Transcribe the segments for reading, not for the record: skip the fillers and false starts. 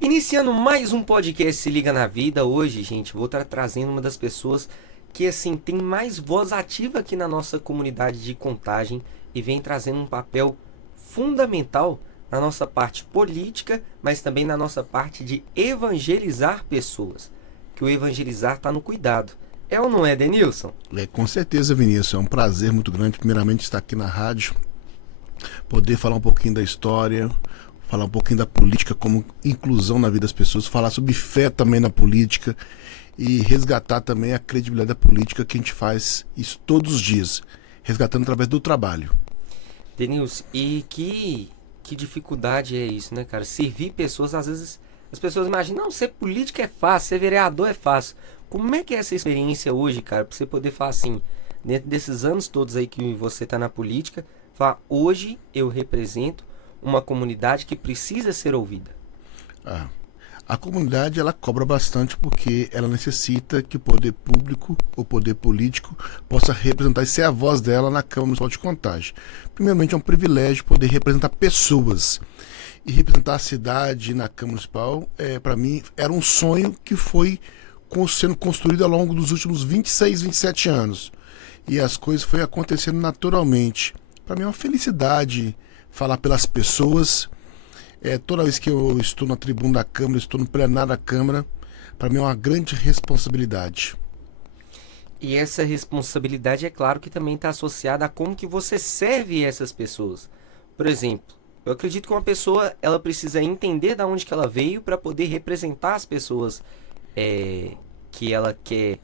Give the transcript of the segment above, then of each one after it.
Iniciando mais um podcast Se Liga na Vida. Hoje, gente, vou estar trazendo uma das pessoas que, assim, tem mais voz ativa aqui na nossa comunidade de Contagem e vem trazendo um papel fundamental na nossa parte política, mas também na nossa parte de evangelizar pessoas. Que o evangelizar está no cuidado. É ou não é, Denilson? Com certeza, Vinícius. É um prazer muito grande, primeiramente, estar aqui na rádio, poder falar um pouquinho da história, falar um pouquinho da política como inclusão na vida das pessoas, falar sobre fé também na política e resgatar também a credibilidade da política, que a gente faz isso todos os dias, resgatando através do trabalho. Denilson, e que dificuldade é isso, né, cara? Servir pessoas, às vezes, as pessoas imaginam, não, ser político é fácil, ser vereador é fácil. Como é que é essa experiência hoje, cara, pra você poder falar assim, dentro desses anos todos aí que você tá na política, falar, hoje eu represento uma comunidade que precisa ser ouvida? A comunidade, ela cobra bastante porque ela necessita que o poder público, o poder político, possa representar e ser a voz dela na Câmara Municipal de Contagem. Primeiramente, é um privilégio poder representar pessoas. E representar a cidade na Câmara Municipal, para mim, era um sonho que foi sendo construído ao longo dos últimos 26, 27 anos. E as coisas foram acontecendo naturalmente. Para mim é uma felicidade falar pelas pessoas. Toda vez que eu estou na tribuna da Câmara, estou no plenário da Câmara, para mim é uma grande responsabilidade. E essa responsabilidade, é claro, que também está associada a como que você serve essas pessoas. Por exemplo, eu acredito que uma pessoa, ela precisa entender de onde que ela veio para poder representar as pessoas que ela quer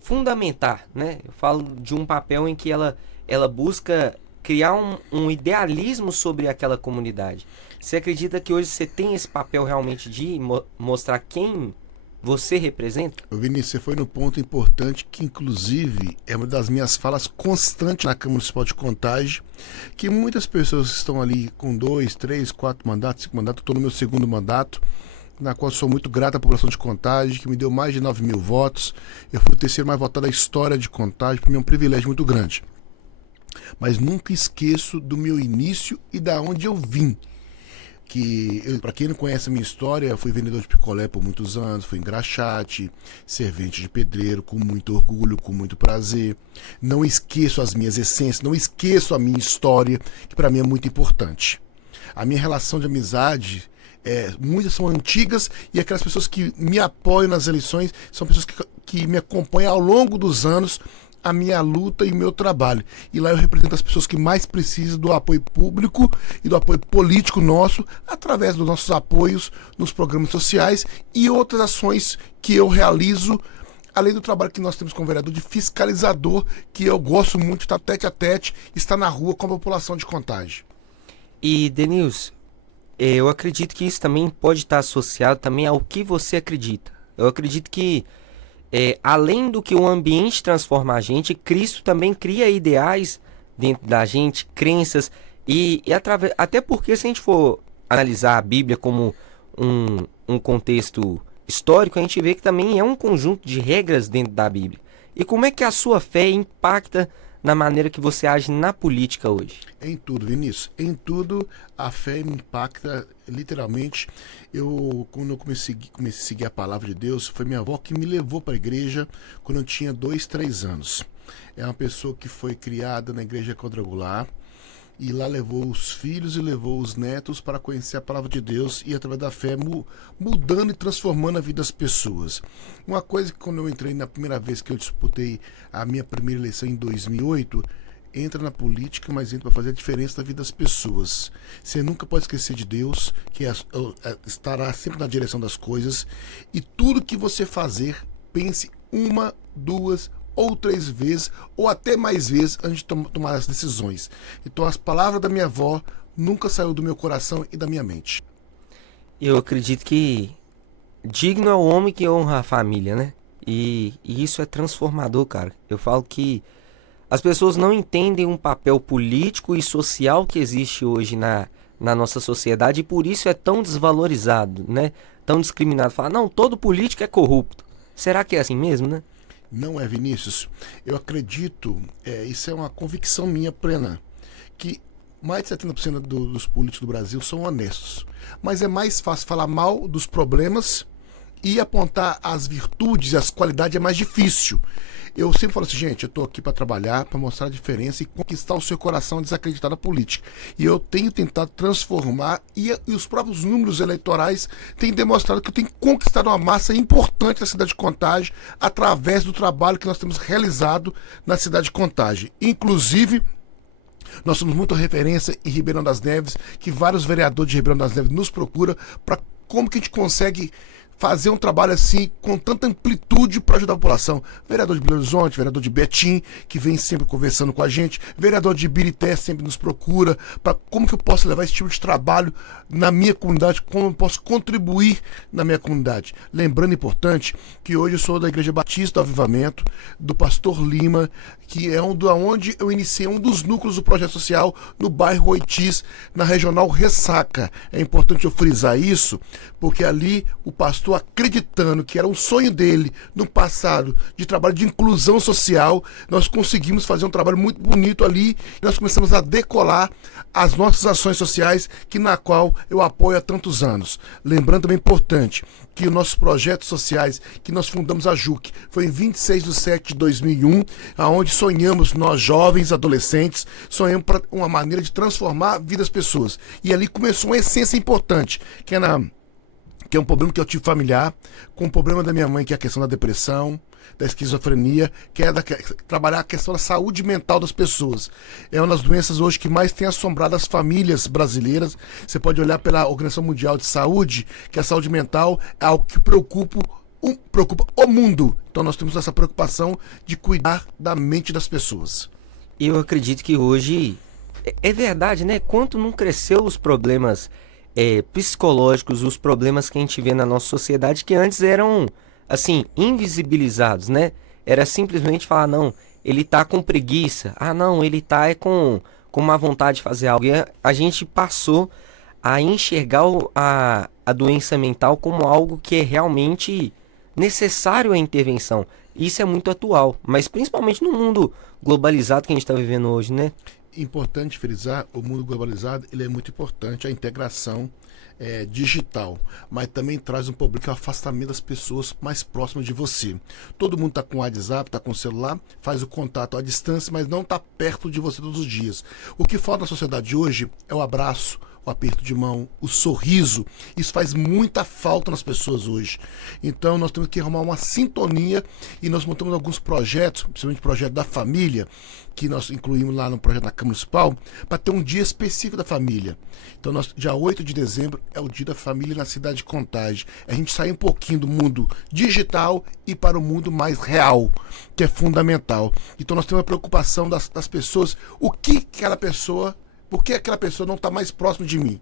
fundamentar, né? Eu falo de um papel em que ela busca criar um idealismo sobre aquela comunidade. Você acredita que hoje você tem esse papel realmente de mostrar quem você representa? Vinícius, você foi no ponto importante que, inclusive, é uma das minhas falas constantes na Câmara Municipal de Contagem, que muitas pessoas estão ali com 2, 3, 4 mandatos, 5 mandatos, eu estou no meu segundo mandato, na qual sou muito grato à população de Contagem, que me deu mais de 9 mil votos. Eu fui o terceiro mais votado da história de Contagem, para mim é um privilégio muito grande. Mas nunca esqueço do meu início e da onde eu vim. Para quem não conhece a minha história, eu fui vendedor de picolé por muitos anos, fui engraxate, servente de pedreiro, com muito orgulho, com muito prazer. Não esqueço as minhas essências, não esqueço a minha história, que para mim é muito importante. A minha relação de amizade, muitas são antigas, e aquelas pessoas que me apoiam nas eleições são pessoas que me acompanham ao longo dos anos, a minha luta e o meu trabalho. E lá eu represento as pessoas que mais precisam do apoio público e do apoio político nosso, através dos nossos apoios nos programas sociais e outras ações que eu realizo, além do trabalho que nós temos com o vereador de fiscalizador, que eu gosto muito de estar tete a tete, estar na rua com a população de Contagem. E, Denilson, eu acredito que isso também pode estar associado também ao que você acredita. Eu acredito que além do que o ambiente transforma a gente, Cristo também cria ideais dentro da gente, crenças, até porque, se a gente for analisar a Bíblia como um contexto histórico, a gente vê que também é um conjunto de regras dentro da Bíblia. E como é que a sua fé impacta na maneira que você age na política hoje? Em tudo, Vinícius. Em tudo, a fé me impacta literalmente. Quando eu comecei a seguir a palavra de Deus, foi minha avó que me levou para a igreja quando eu tinha 2, 3 anos. É uma pessoa que foi criada na igreja quadrangular, e lá levou os filhos e levou os netos para conhecer a palavra de Deus e, através da fé, mudando e transformando a vida das pessoas. Uma coisa que, quando eu entrei na primeira vez que eu disputei a minha primeira eleição em 2008, entra na política, mas entra para fazer a diferença na vida das pessoas. Você nunca pode esquecer de Deus, que estará sempre na direção das coisas, e tudo que você fazer, pense 1, 2 ou 3 vezes, ou até mais vezes, antes de tomar as decisões. Então as palavras da minha avó nunca saiu do meu coração e da minha mente. Eu acredito que digno é o homem que honra a família, né? E isso é transformador, cara. Eu falo que as pessoas não entendem um papel político e social que existe hoje na nossa sociedade, e por isso é tão desvalorizado, né? Tão discriminado. Fala, não, todo político é corrupto. Será que é assim mesmo, né? Não é, Vinícius. Eu acredito, isso é uma convicção minha plena, que mais de 70% dos políticos do Brasil são honestos. Mas é mais fácil falar mal dos problemas e apontar as virtudes e as qualidades é mais difícil. Eu sempre falo assim, gente, eu estou aqui para trabalhar, para mostrar a diferença e conquistar o seu coração desacreditado da política. E eu tenho tentado transformar, e os próprios números eleitorais têm demonstrado que eu tenho conquistado uma massa importante na cidade de Contagem através do trabalho que nós temos realizado na cidade de Contagem. Inclusive, nós somos muito referência em Ribeirão das Neves, que vários vereadores de Ribeirão das Neves nos procuram para como que a gente consegue fazer um trabalho assim, com tanta amplitude para ajudar a população. Vereador de Belo Horizonte, vereador de Betim, que vem sempre conversando com a gente, vereador de Ibirité sempre nos procura, para como que eu posso levar esse tipo de trabalho na minha comunidade, como eu posso contribuir na minha comunidade. Lembrando, importante, que hoje eu sou da Igreja Batista do Avivamento, do Pastor Lima, que é onde eu iniciei um dos núcleos do projeto social no bairro Oitis, na regional Ressaca. É importante eu frisar isso, porque ali o pastor, acreditando que era um sonho dele no passado de trabalho de inclusão social, nós conseguimos fazer um trabalho muito bonito ali e nós começamos a decolar as nossas ações sociais, que na qual eu apoio há tantos anos. Lembrando também importante que os nossos projetos sociais que nós fundamos a JUC foi em 26/7/2001, aonde sonhamos, nós jovens, adolescentes, sonhamos para uma maneira de transformar a vida das pessoas. E ali começou uma essência importante, que é um problema que eu tive familiar, com o problema da minha mãe, que é a questão da depressão, da esquizofrenia, que é trabalhar a questão da saúde mental das pessoas. É uma das doenças hoje que mais tem assombrado as famílias brasileiras. Você pode olhar pela Organização Mundial de Saúde, que a saúde mental é algo que preocupa o mundo. Então nós temos essa preocupação de cuidar da mente das pessoas. Eu acredito que hoje, é verdade, né? Quanto não cresceu os problemas psicológicos, os problemas que a gente vê na nossa sociedade, que antes eram, assim, invisibilizados, né? Era simplesmente falar, não, ele tá com preguiça. Ah, não, ele tá com má vontade de fazer algo. E a gente passou a enxergar a doença mental como algo que é realmente necessário à intervenção. Isso é muito atual, mas principalmente no mundo globalizado que a gente está vivendo hoje, né? Importante frisar, o mundo globalizado ele é muito importante, a integração digital, mas também traz um problema que é o afastamento das pessoas mais próximas de você. Todo mundo está com o WhatsApp, está com o celular, faz o contato à distância, mas não está perto de você todos os dias. O que falta na sociedade hoje é o abraço, o aperto de mão, o sorriso. Isso faz muita falta nas pessoas hoje. Então nós temos que arrumar uma sintonia e nós montamos alguns projetos, principalmente o projeto da família, que nós incluímos lá no projeto da Câmara Municipal, para ter um dia específico da família. Então dia 8 de dezembro é o dia da família na cidade de Contagem. A gente sai um pouquinho do mundo digital e para o mundo mais real, que é fundamental. Então nós temos a preocupação das pessoas, por que aquela pessoa não está mais próxima de mim?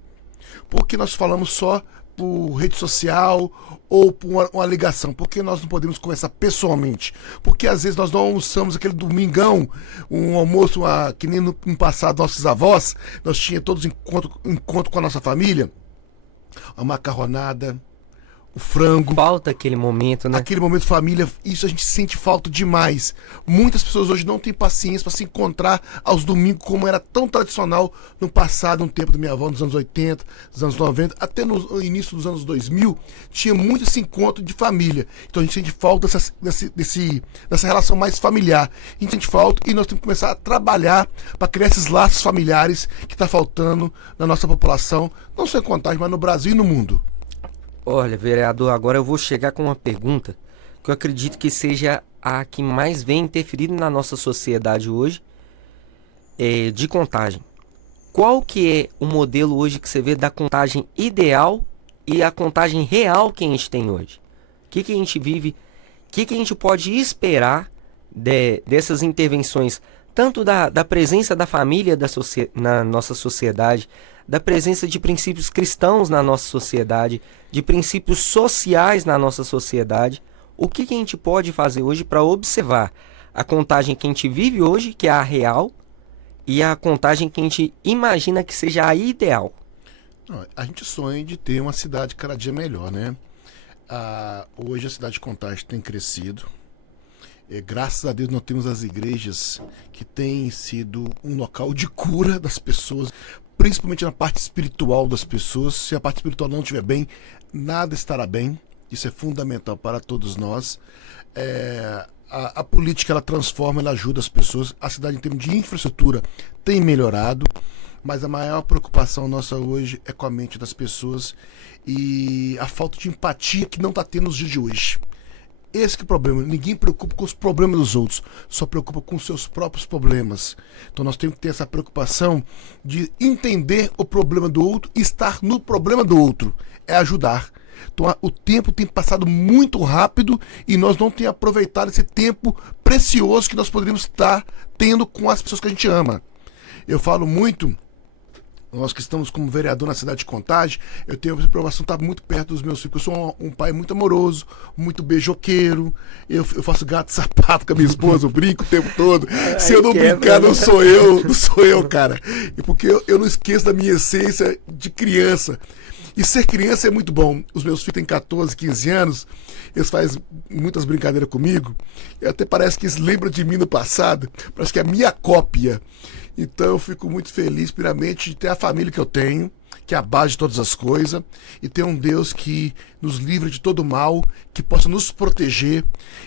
Porque nós falamos só por rede social ou por uma ligação? Por que nós não podemos conversar pessoalmente? Porque às vezes nós não almoçamos aquele domingão, um almoço que nem no passado nossos avós, nós tínhamos todos encontro com a nossa família, a macarronada, o frango. Falta aquele momento, né? Aquele momento família, isso a gente sente falta demais. Muitas pessoas hoje não têm paciência para se encontrar aos domingos, como era tão tradicional no passado, no tempo da minha avó, nos anos 80, nos anos 90, até no início dos anos 2000, tinha muito esse encontro de família. Então a gente sente falta dessa relação mais familiar. A gente sente falta e nós temos que começar a trabalhar para criar esses laços familiares que está faltando na nossa população, não só em Contagem, mas no Brasil e no mundo. Olha, vereador, agora eu vou chegar com uma pergunta que eu acredito que seja a que mais vem interferindo na nossa sociedade hoje, de Contagem. Qual que é o modelo hoje que você vê da Contagem ideal e a Contagem real que a gente tem hoje? O que a gente vive, o que a gente pode esperar dessas intervenções, tanto da presença da família na nossa sociedade, da presença de princípios cristãos na nossa sociedade, de princípios sociais na nossa sociedade. O que a gente pode fazer hoje para observar a Contagem que a gente vive hoje, que é a real, e a Contagem que a gente imagina que seja a ideal? A gente sonha de ter uma cidade cada dia melhor, né? Hoje a cidade de Contagem tem crescido. Graças a Deus nós temos as igrejas que têm sido um local de cura das pessoas, principalmente na parte espiritual das pessoas. Se a parte espiritual não estiver bem, nada estará bem. Isso é fundamental para todos nós. A política, ela transforma, ela ajuda as pessoas. A cidade, em termos de infraestrutura, tem melhorado, mas a maior preocupação nossa hoje é com a mente das pessoas e a falta de empatia que não está tendo nos dias de hoje. Esse que é o problema. Ninguém preocupa com os problemas dos outros, só preocupa com os seus próprios problemas. Então nós temos que ter essa preocupação de entender o problema do outro e estar no problema do outro. É ajudar. Então o tempo tem passado muito rápido e nós não temos aproveitado esse tempo precioso que nós poderíamos estar tendo com as pessoas que a gente ama. Eu falo muito, nós que estamos como vereador na cidade de Contagem, eu tenho a preocupação de estar muito perto dos meus filhos. Eu sou um pai muito amoroso, muito beijoqueiro, eu faço gato e sapato com a minha esposa, eu brinco o tempo todo. Se eu não brincar, não sou eu, cara. E porque eu não esqueço da minha essência de criança. E ser criança é muito bom. Os meus filhos têm 14, 15 anos, eles fazem muitas brincadeiras comigo, e até parece que eles lembram de mim no passado, parece que é a minha cópia. Então eu fico muito feliz, primeiramente, de ter a família que eu tenho, que é a base de todas as coisas, e ter um Deus que nos livre de todo mal, que possa nos proteger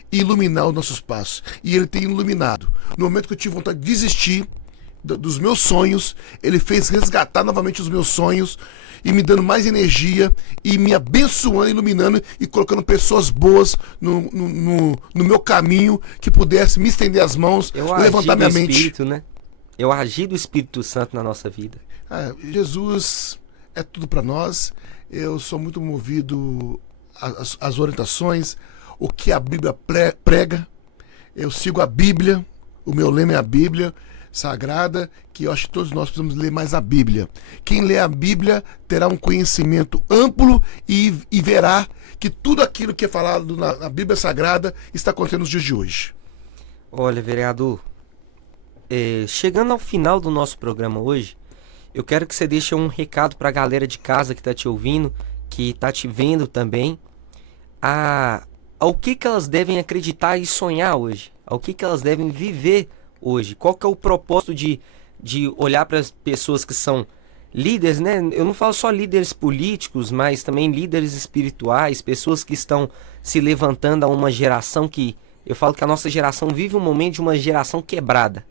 e iluminar os nossos passos. E Ele tem iluminado. No momento que eu tive vontade de desistir dos meus sonhos, Ele fez resgatar novamente os meus sonhos, e me dando mais energia, e me abençoando, iluminando, e colocando pessoas boas no meu caminho, que pudesse me estender as mãos, levantar minha mente. Espírito, né? Eu agi do Espírito Santo na nossa vida. Jesus é tudo para nós. Eu sou muito movido às orientações, o que a Bíblia prega. Eu sigo a Bíblia, o meu lema é a Bíblia Sagrada, que eu acho que todos nós precisamos ler mais a Bíblia. Quem lê a Bíblia terá um conhecimento amplo e verá que tudo aquilo que é falado na Bíblia Sagrada está acontecendo nos dias de hoje. Olha, vereador, chegando ao final do nosso programa hoje, eu quero que você deixe um recado para a galera de casa que está te ouvindo, que está te vendo também, ao que elas devem acreditar e sonhar hoje, ao que elas devem viver hoje. Qual que é o propósito de olhar para as pessoas que são líderes, né? Eu não falo só líderes políticos, mas também líderes espirituais, pessoas que estão se levantando a uma geração que, eu falo que a nossa geração vive um momento de uma geração quebrada.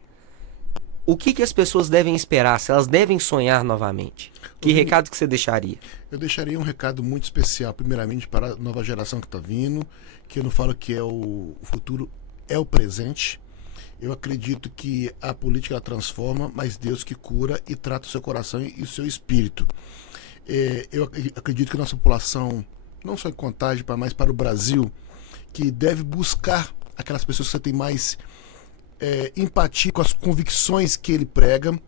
O que as pessoas devem esperar? Se elas devem sonhar novamente? Que recado que você deixaria? Eu deixaria um recado muito especial, primeiramente para a nova geração que está vindo, que eu não falo que é o futuro, é o presente. Eu acredito que a política ela transforma, mas Deus que cura e trata o seu coração e o seu espírito. Eu acredito que a nossa população, não só em Contagem, mas para o Brasil, que deve buscar aquelas pessoas que você tem mais empatia com as convicções que ele prega.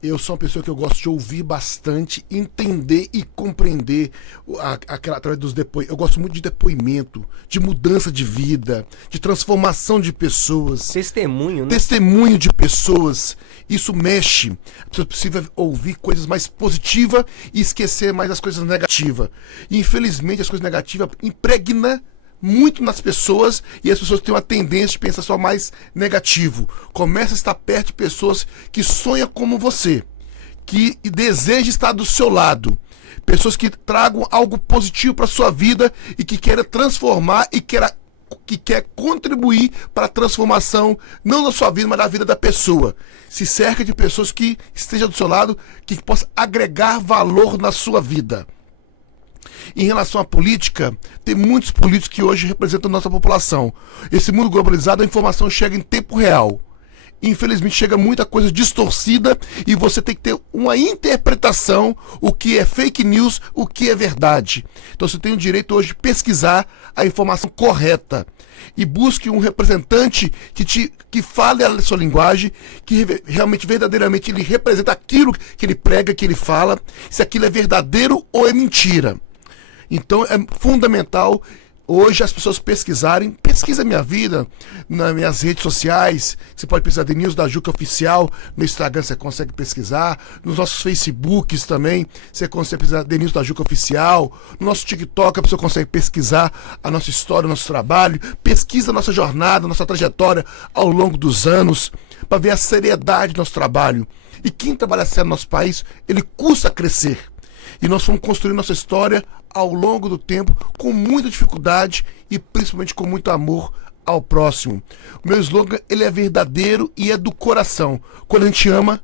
Eu sou uma pessoa que eu gosto de ouvir bastante, entender e compreender através dos depoimentos. Eu gosto muito de depoimento, de mudança de vida, de transformação de pessoas. Testemunho, né? Testemunho de pessoas. Isso mexe. É possível ouvir coisas mais positivas e esquecer mais as coisas negativas. E infelizmente as coisas negativas impregnam muito nas pessoas, e as pessoas têm uma tendência de pensar só mais negativo. Começa a estar perto de pessoas que sonham como você, que desejam estar do seu lado, pessoas que tragam algo positivo para a sua vida e que querem transformar e que quer contribuir para a transformação, não da sua vida, mas da vida da pessoa. Se cerca de pessoas que estejam do seu lado, que possam agregar valor na sua vida. Em relação à política, tem muitos políticos que hoje representam a nossa população. Esse mundo globalizado, a informação chega em tempo real. Infelizmente chega muita coisa distorcida e você tem que ter uma interpretação, o que é fake news, o que é verdade. Então você tem o direito hoje de pesquisar a informação correta e busque um representante que fale a sua linguagem, que realmente, verdadeiramente, ele representa aquilo que ele prega, que ele fala, se aquilo é verdadeiro ou é mentira. Então é fundamental hoje as pessoas pesquisarem. Pesquisa minha vida nas minhas redes sociais. Você pode pesquisar Denilson da Juca Oficial. No Instagram você consegue pesquisar. Nos nossos Facebooks também você consegue pesquisar Denilson da Juca Oficial. No nosso TikTok a pessoa consegue pesquisar a nossa história, o nosso trabalho. Pesquisa a nossa jornada, a nossa trajetória ao longo dos anos, para ver a seriedade do nosso trabalho. E quem trabalha sério no nosso país, ele custa crescer. E nós fomos construir nossa história ao longo do tempo, com muita dificuldade e principalmente com muito amor ao próximo. O meu slogan, ele é verdadeiro e é do coração. Quando a gente ama,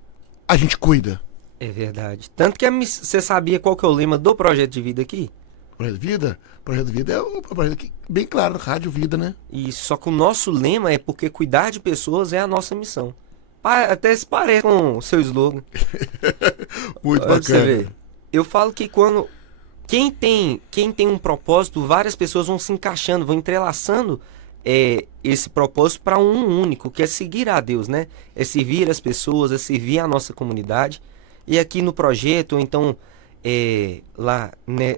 a gente cuida. É verdade. Tanto que você sabia qual que é o lema do projeto de vida aqui? Projeto de Vida? Projeto de Vida é o projeto aqui, bem claro, Rádio Vida, né? Isso, só que o nosso lema é porque cuidar de pessoas é a nossa missão. Até se parece com o seu slogan. Muito Olha pra você bacana. ver. Eu falo que quando quem tem um propósito, várias pessoas vão se encaixando, vão entrelaçando esse propósito para um único, que é seguir a Deus, né? É servir as pessoas, é servir a nossa comunidade. E aqui no projeto, ou então lá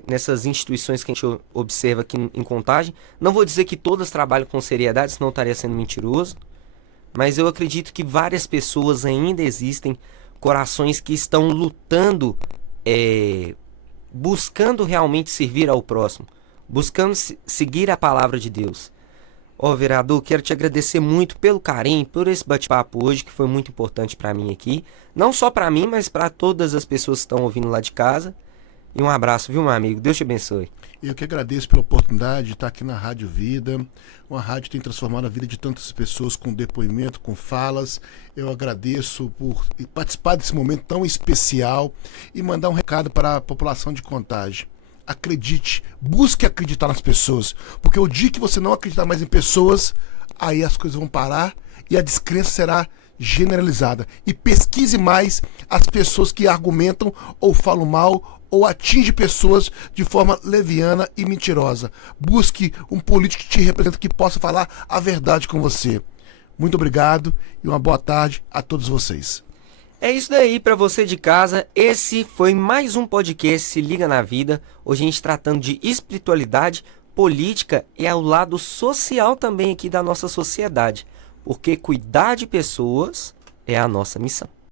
nessas instituições que a gente observa aqui em Contagem, não vou dizer que todas trabalham com seriedade, senão eu estaria sendo mentiroso, mas eu acredito que várias pessoas ainda existem, corações que estão lutando, buscando realmente servir ao próximo, buscando seguir a palavra de Deus. Ó, vereador, quero te agradecer muito pelo carinho, por esse bate-papo hoje, que foi muito importante para mim aqui. Não só para mim, mas para todas as pessoas que estão ouvindo lá de casa. E um abraço, viu, meu amigo? Deus te abençoe. Eu que agradeço pela oportunidade de estar aqui na Rádio Vida. Uma rádio que tem transformado a vida de tantas pessoas com depoimento, com falas. Eu agradeço por participar desse momento tão especial e mandar um recado para a população de Contagem. Acredite, busque acreditar nas pessoas, porque o dia que você não acreditar mais em pessoas, aí as coisas vão parar e a descrença será generalizada. E pesquise mais as pessoas que argumentam ou falam mal ou atingem pessoas de forma leviana e mentirosa. Busque um político que te representa, que possa falar a verdade com você. Muito obrigado e uma boa tarde a todos vocês. É isso daí para você de casa. Esse foi mais um podcast Se Liga na Vida. Hoje a gente tratando de espiritualidade, política e ao lado social também aqui da nossa sociedade. Porque cuidar de pessoas é a nossa missão.